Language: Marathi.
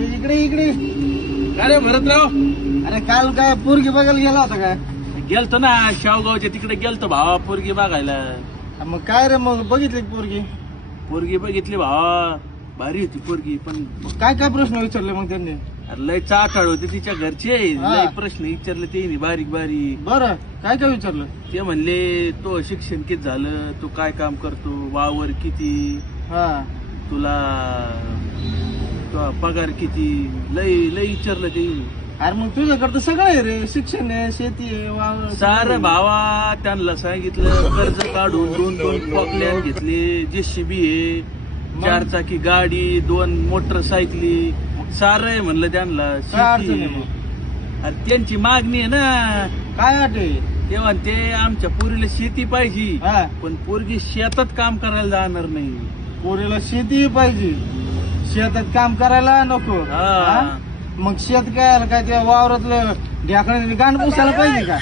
अरे इकडे इकडे. काय रे भरतराव? अरे काल काय पोरगी बघायला गेला होता काय? गेलतो ना शावगावच्या तिकडे गेलतो भावा पोरगी बघायला. मग काय रे मग बघितली का पोरगी? पोरगी बघितली भावा, भारी होती पोरगी, पण काय काय प्रश्न विचारले मग त्यांनी? अरे लय चाटाळ होते तिच्या घरचे. हा. लय प्रश्न विचारले ते बारीक बारीक. बरं काय काय विचारलं? ते म्हणले तो शिक्षण किती झालं, तू काय काम करतो, वावर किती, हा तुला पगार किती, लय लय विचारलं ते. अरे मग तुझ्याकडं तर सगळं आहे रे, शिक्षण आहे, शेती आहे, वावर आहे. सार भावा त्यांना सांगितलं कर्ज काढून 2-2 पॉकलॅन घेतले, JCB आहे, 4 चाकी गाडी, 2 मोटरसायकली, सार आहे म्हणलं त्यांना. काय अडचण आहे शेती. मग? अरे त्यांची मागणी आहे ना. काय अट आहे? ते म्हणते आमच्या पोरीला शेती पाहिजे, हा पण पोरगी शेतात काम करायला जाणार नाही. पोरीला शेती पाहिजे, शेतात काम करायला नको. हा. हा? मग शेत काय काय त्या वावरातलं ढ्याकण्याने गांड पुसायला पाहिजे का?